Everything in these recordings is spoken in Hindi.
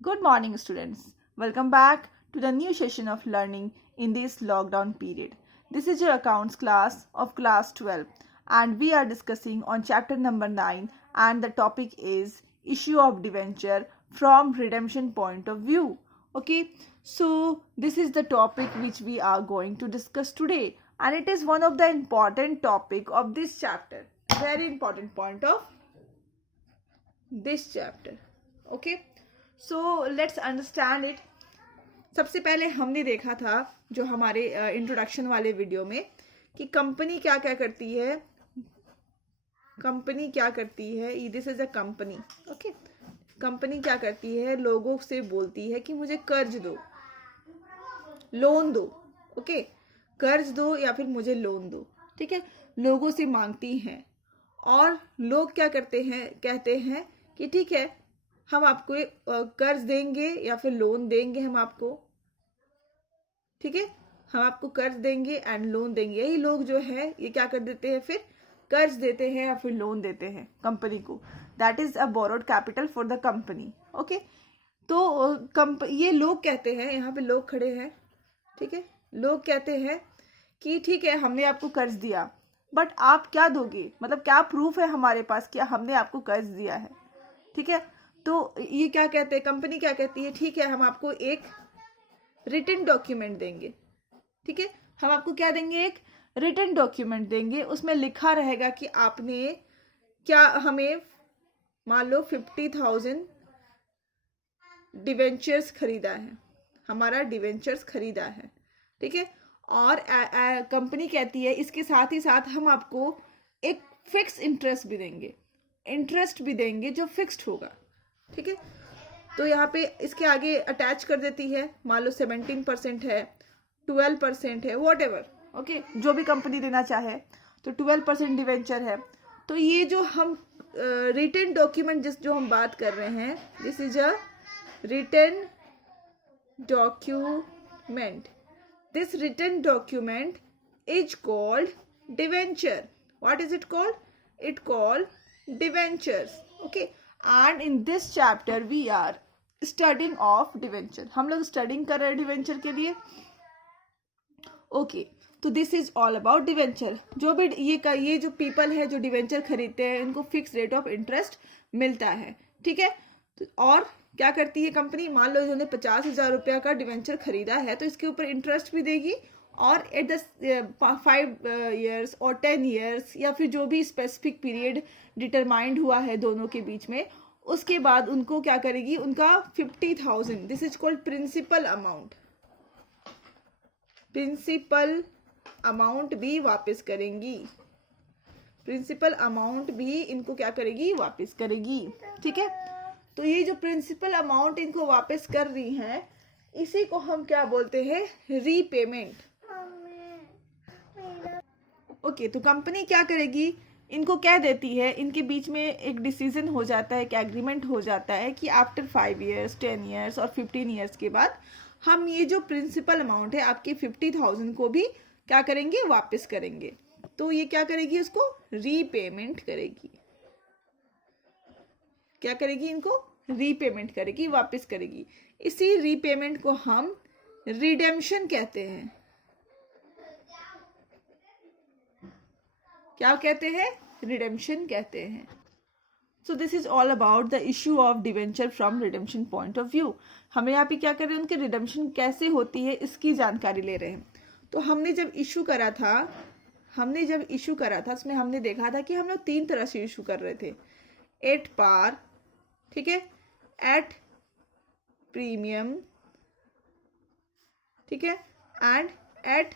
Good morning, students. Welcome back to the new session of learning in this lockdown period. This is your accounts class of class 12, and we are discussing on chapter number 9, and the topic is issue of debenture from redemption point of view. Okay, so this is the topic which we are going to discuss today, and it is one of the important topic of this chapter. Very important point of this chapter. Okay, so let's understand it. सबसे पहले हमने देखा था जो हमारे इंट्रोडक्शन वाले वीडियो में कि कंपनी क्या क्या करती है. कंपनी क्या करती है, this is a company. Okay, company क्या करती है, लोगों से बोलती है कि मुझे कर्ज दो, लोन दो. ओके, कर्ज दो या फिर मुझे लोन दो. ठीक है, लोगों से मांगती हैं और लोग क्या करते हैं, कहते हैं कि ठीक है हम आपको कर्ज देंगे या फिर लोन देंगे हम आपको. ठीक है, हम आपको कर्ज देंगे एंड लोन देंगे. यही लोग जो है ये क्या कर देते हैं, फिर कर्ज देते हैं या फिर लोन देते हैं कंपनी को. That is a borrowed capital for the company. Okay, तो ये लोग कहते हैं, यहाँ पे लोग खड़े हैं. ठीक है, लोग कहते हैं कि ठीक है हमने आपको कर्ज दिया, बट आप क्या दोगे, मतलब क्या प्रूफ है हमारे पास कि हमने आपको कर्ज दिया है. ठीक है, तो ये क्या कहते हैं, कंपनी क्या कहती है, ठीक है हम आपको एक रिटन डॉक्यूमेंट देंगे. ठीक है, हम आपको क्या देंगे, एक रिटन डॉक्यूमेंट देंगे. उसमें लिखा रहेगा कि आपने क्या हमें मान लो 50,000 डिवेंचर्स खरीदा है, हमारा डिवेंचर्स खरीदा है. ठीक है, और कंपनी कहती है इसके साथ ही साथ हम आपको एक फिक्स इंटरेस्ट भी देंगे, इंटरेस्ट भी देंगे जो फिक्स्ड होगा. ठीक है, तो यहाँ पे इसके आगे अटैच कर देती है, मान लो 17% है, 12% है, वॉट एवर. ओके, जो भी कंपनी देना चाहे, तो 12% डिवेंचर है. तो ये जो हम रिटन डॉक्यूमेंट जो हम बात कर रहे हैं, this is a written document. This written document is called debenture. What is it called, it called debentures. Okay, and in this chapter we are studying of debenture. हम लोग स्टडिंग कर रहे हैं डिवेंचर के लिए. ओके, तो this is all about debenture. जो भी ये जो पीपल है जो डिवेंचर खरीदते हैं इनको फिक्स रेट ऑफ इंटरेस्ट मिलता है. ठीक है, तो और क्या करती है कंपनी, मान लो इन्होंने 50,000 रुपया का डिवेंचर खरीदा है तो इसके ऊपर इंटरेस्ट भी देगी, और एट द 5 years और 10 years या फिर जो भी स्पेसिफिक पीरियड डिटरमाइंड हुआ है दोनों के बीच में, उसके बाद उनको क्या करेगी, उनका 50,000, this is called principal amount, principal amount भी वापस करेंगी. प्रिंसिपल अमाउंट भी इनको क्या करेगी, वापस करेगी. ठीक है, तो ये जो प्रिंसिपल अमाउंट इनको वापस कर रही हैं इसी को हम क्या बोलते हैं, रीपेमेंट. ओके, तो कंपनी क्या करेगी, इनको कह देती है, इनके बीच में एक डिसीजन हो जाता है, एक एग्रीमेंट हो जाता है कि आफ्टर 5 years, 10 years और 15 years के बाद हम ये जो प्रिंसिपल अमाउंट है आपके 50,000 को भी क्या करेंगे, वापस करेंगे. तो ये क्या करेगी, उसको रीपेमेंट करेगी. क्या करेगी, इनको रीपेमेंट करेगी, वापस करेगी. इसी रीपेमेंट को हम रिडेम्पशन कहते हैं. क्या कहते हैं, रिडेम्पशन कहते हैं. So this is all about the issue of debenture from redemption point of view. हमें यहाँ पे क्या कर रहे हैं, उनकी रिडेम्पशन कैसे होती है इसकी जानकारी ले रहे हैं. तो हमने जब इशू करा था उसमें हमने देखा था कि हम लोग 3 तरह से इशू कर रहे थे. एट पार, ठीक है, एट प्रीमियम, ठीक है, एंड एट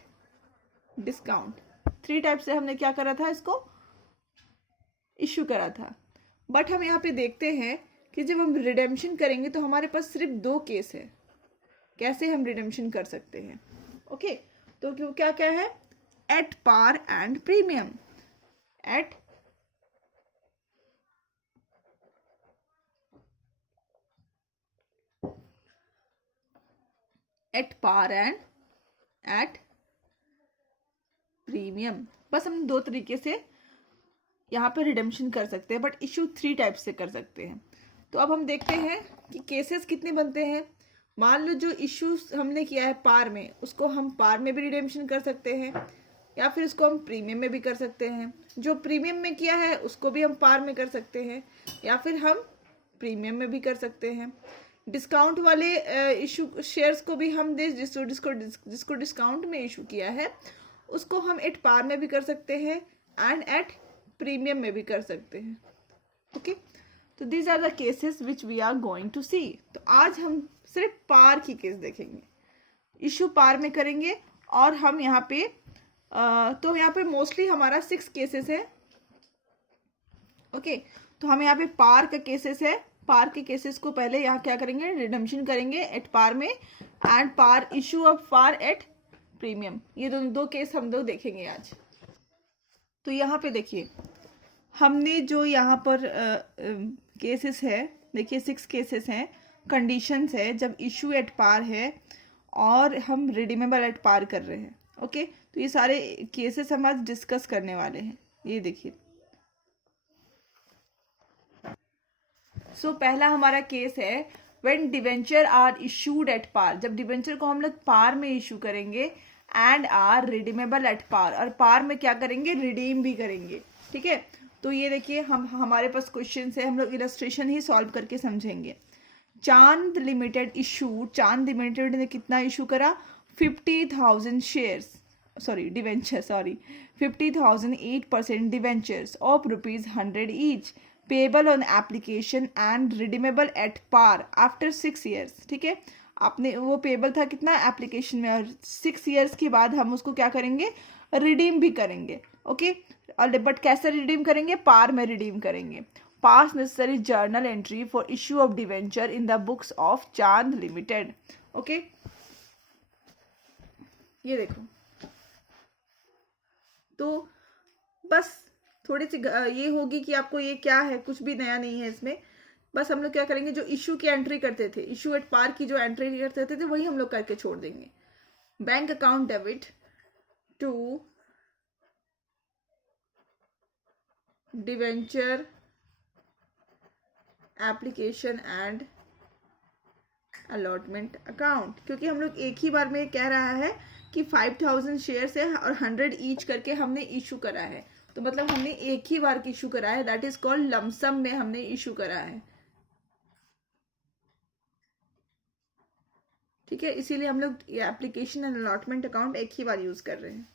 डिस्काउंट. 3 टाइप से हमने क्या करा था, इसको इशू करा था. बट हम यहाँ पे देखते हैं कि जब हम रिडेम्पशन करेंगे तो हमारे पास सिर्फ 2 केस है कैसे हम रिडेम्पशन कर सकते हैं. ओके, तो क्यों क्या क्या है, at par and premium. At par and at premium. बस हम 2 तरीके से यहाँ पे रिडेम्पशन कर सकते हैं, बट इशू 3 टाइप से कर सकते हैं. तो अब हम देखते हैं कि केसेस कितने बनते हैं। मान लो जो इशू हमने किया है पार में, उसको हम पार में भी रिडेम्पशन कर सकते हैं, या फिर उसको हम प्रीमियम में भी कर सकते हैं। जो प्रीमियम में किया है उसको भी हम पार में कर सकते हैं, या फिर हम प्रीमियम में भी कर सकते हैं। डिस्काउंट वाले इशू शेयर्स को भी हम जिसको डिस्काउंट में इशू किया है उसको हम एट पार में भी कर सकते हैं एंड एट प्रीमियम में भी कर सकते हैं। ओके, तो these are the cases which we are going to see. तो आज हम सिर्फ पार की केस देखेंगे, इशू पार में करेंगे। और हम यहाँ पे तो यहाँ पे मोस्टली हमारा 6 केसेस है। ओके, तो हम यहाँ पे पार का केसेस है। पार के केसेस को पहले यहाँ क्या करेंगे, रिडम्पशन करेंगे एट पार में and par issue of par at premium. ये दो केस हम लोग देखेंगे आज। तो यहाँ पे देखिए हमने जो यहाँ पर केसेस है, देखिए 6 केसेस हैं, कंडीशंस है जब इशू एट पार है और हम रिडीमेबल एट पार कर रहे हैं। ओके, तो ये सारे केसेस हम आज डिस्कस करने वाले हैं। ये देखिए, सो पहला हमारा केस है when debenture are issued at par. जब डिवेंचर को हम लोग पार में इशू करेंगे and are redeemable at par, और पार में क्या करेंगे, रिडीम भी करेंगे। ठीक है, तो ये देखिए हमारे पास क्वेश्चन है, हम लोग इलस्ट्रेशन ही सॉल्व करके समझेंगे। चांद लिमिटेड इशू, चांद लिमिटेड ने कितना इशू करा, 50,000 shares, sorry debenture, sorry 50,000 8% debentures of ₹100 each, payable on application and redeemable at par after 6 years. ठीक है, आपने वो पेबल था कितना एप्लीकेशन में, और 6 ईयर्स के बाद हम उसको क्या करेंगे, रिडीम भी करेंगे। ओके, बट कैसे रिडीम करेंगे, पार में रिडीम करेंगे। पास necessary journal entry for issue of debenture in the books of चांद लिमिटेड। ओके, ये देखो, तो बस थोड़ी सी ये होगी कि आपको ये क्या है, कुछ भी नया नहीं है इसमें। बस हम लोग क्या करेंगे, जो इशू की एंट्री करते थे, इशू एट पार की जो एंट्री करते थे वही हम लोग करके छोड़ देंगे। Bank account debit to debenture application and allotment account, क्योंकि हम लोग एक ही बार में कह रहा है कि 5,000 शेयर्स है और 100 ईच करके हमने इशू करा है, तो मतलब हमने एक ही बार की इशू करा है, दैट इज कॉल्ड लमसम में हमने इशू करा है। ठीक है, इसीलिए हम लोग ये एप्लीकेशन एंड अलॉटमेंट अकाउंट एक ही बार यूज कर रहे हैं।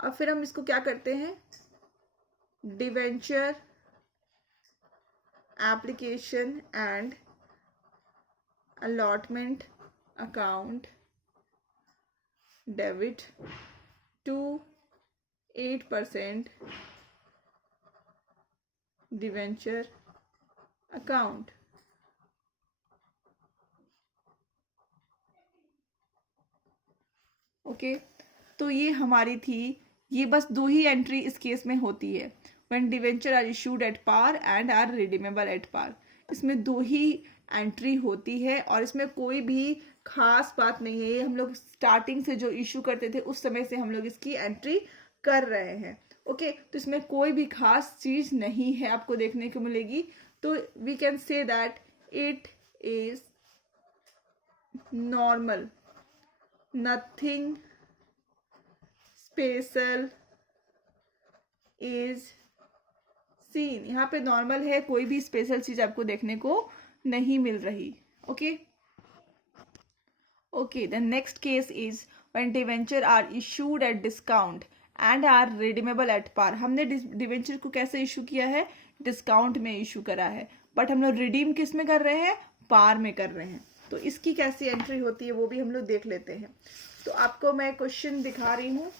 अब फिर हम इसको क्या करते हैं, debenture application and allotment account debit to 8% debenture account. Okay, तो ये हमारी थी, ये बस 2 ही एंट्री इस केस में होती है, when debenture are issued at par and are redeemable at par. इसमें 2 ही एंट्री होती है और इसमें कोई भी खास बात नहीं है। ये हम लोग स्टार्टिंग से जो इशू करते थे उस समय से हम लोग इसकी एंट्री कर रहे हैं। ओके, तो इसमें कोई भी खास चीज नहीं है आपको देखने को मिलेगी। तो we can say that it is normal, nothing special is seen. यहाँ पे नॉर्मल है, कोई भी स्पेशल चीज आपको देखने को नहीं मिल रही। Okay, okay, the next case is when debenture are issued at discount and are redeemable at par. हमने डिवेंचर को कैसे इशू किया है, डिस्काउंट में इशू करा है, बट हम लोग रिडीम किस में कर रहे हैं, पार में कर रहे हैं। तो इसकी कैसी एंट्री होती है वो भी हम लोग देख लेते हैं। तो आपको मैं क्वेश्चन दिखा रही हूँ।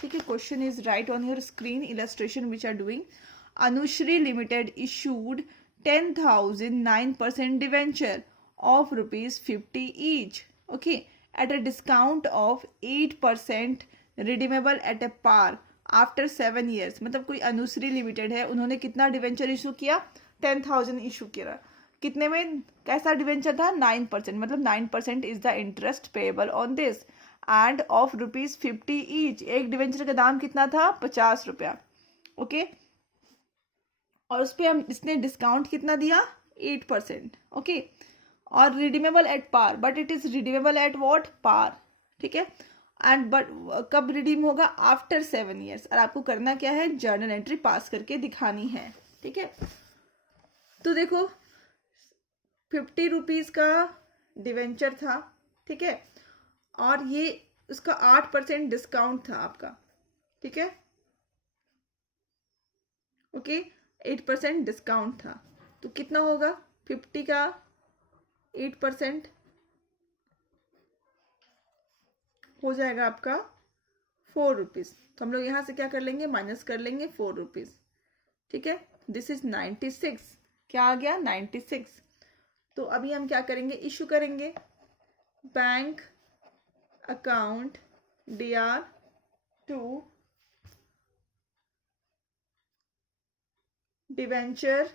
ठीक है, question is right on your screen, illustration which are doing. Anushree limited issued 10,000 9% debenture of ₹50 each, okay, at a discount of 8% redeemable at a par after 7 years। मतलब कोई अनुश्री लिमिटेड है, उन्होंने कितना डिवेंचर इशू किया, 10,000 इशू किया। कितने में, कैसा डिवेंचर था, 9%, मतलब 9% is the interest payable on this end of ₹50 each. एक डिवेंचर का दाम कितना था, 50 रुपया। ओके, और उस पर हम इसने डिस्काउंट कितना दिया, 8%, ओके। और redeemable at par, but it is redeemable at what, par, ठीक है। एंड बट कब रिडीम होगा, आफ्टर 7 ईयर्स। और आपको करना क्या है, जर्नल एंट्री पास करके दिखानी है, ठीक है। तो देखो 50 रुपीज का डिवेंचर था, ठीक है, और ये उसका 8% डिस्काउंट था आपका, ठीक है, ओके। 8% डिस्काउंट था, तो कितना होगा, 50 का 8% हो जाएगा आपका 4 रुपीज़। तो हम लोग यहाँ से क्या कर लेंगे, माइनस कर लेंगे 4 रुपीज़, ठीक है। दिस इज 96, क्या आ गया, 96। तो अभी हम क्या करेंगे, इशू करेंगे bank account DR2 debenture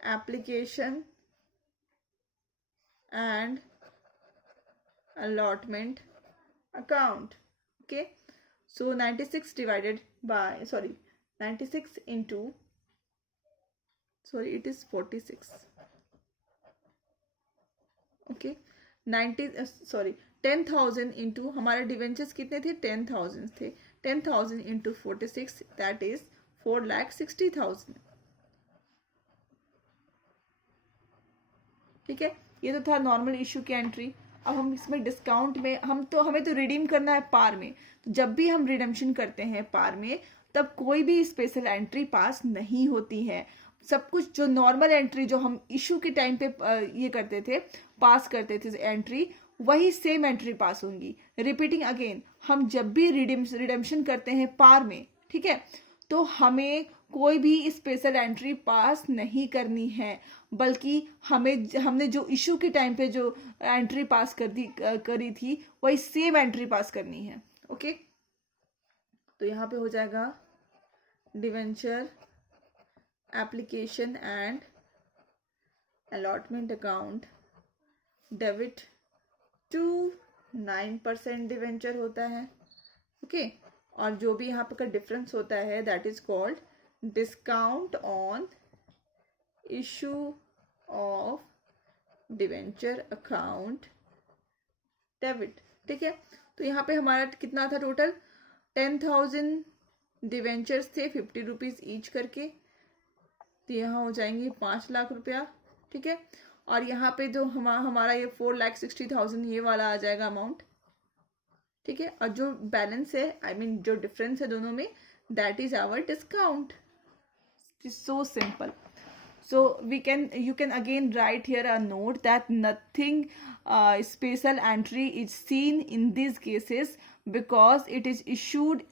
application and allotment account, okay. So 96 divided by, sorry, 96 into, sorry, it is 46, okay, 90 sorry 10,000 into, हमारे डिवेंचर्स कितने थे, 10,000 थे, 10,000 into 46, that is 4,60,000, ठीक है। ये तो था नॉर्मल इशू की एंट्री। अब हम इसमें डिस्काउंट में, हमें तो रिडीम करना है पार में, तो जब भी हम रिडेम्पशन करते हैं पार में, तब कोई भी स्पेशल एंट्री पास नहीं होती है। सब कुछ जो नॉर्मल एंट्री जो हम इशू के टाइम पे ये करते थे, पास करते थे एंट्री, वही सेम एंट्री पास होंगी। रिपीटिंग अगेन, हम जब भी रिडेम्पशन करते हैं पार में, ठीक है, तो हमें कोई भी स्पेशल एंट्री पास नहीं करनी है, बल्कि हमने जो इशू के टाइम पे जो एंट्री पास करी थी, वही सेम एंट्री पास करनी है, ओके। तो यहाँ पे हो जाएगा debenture application and allotment account debit to 9% debenture होता है, ओके। और जो भी यहाँ पे का डिफरेंस होता है, that is called discount on issue of debenture account debit, ठीक है। तो यहाँ पे हमारा कितना था टोटल, 10,000 डिवेंचर्स थे, 50 रुपीज ईच करके, तो यहाँ हो जाएंगे 5 लाख रुपया, ठीक है। और यहाँ पे जो हमारा ये 4,60,000 ये वाला आ जाएगा अमाउंट, ठीक है। और जो बैलेंस है, आई मीन जो डिफरेंस है दोनों में, that is our discount. So simple. So you can again write here a note that nothing special entry is seen in these cases because it is issued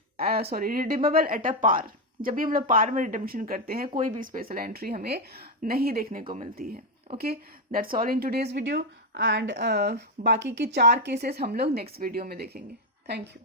redeemable at a par. जब भी हम लोग पार में रिडेम्पशन करते हैं, कोई भी स्पेशल एंट्री हमें नहीं देखने को मिलती है, okay. That's all in today's video, and बाकी के 4 केसेस हम लोग नेक्स्ट वीडियो में देखेंगे। Thank you.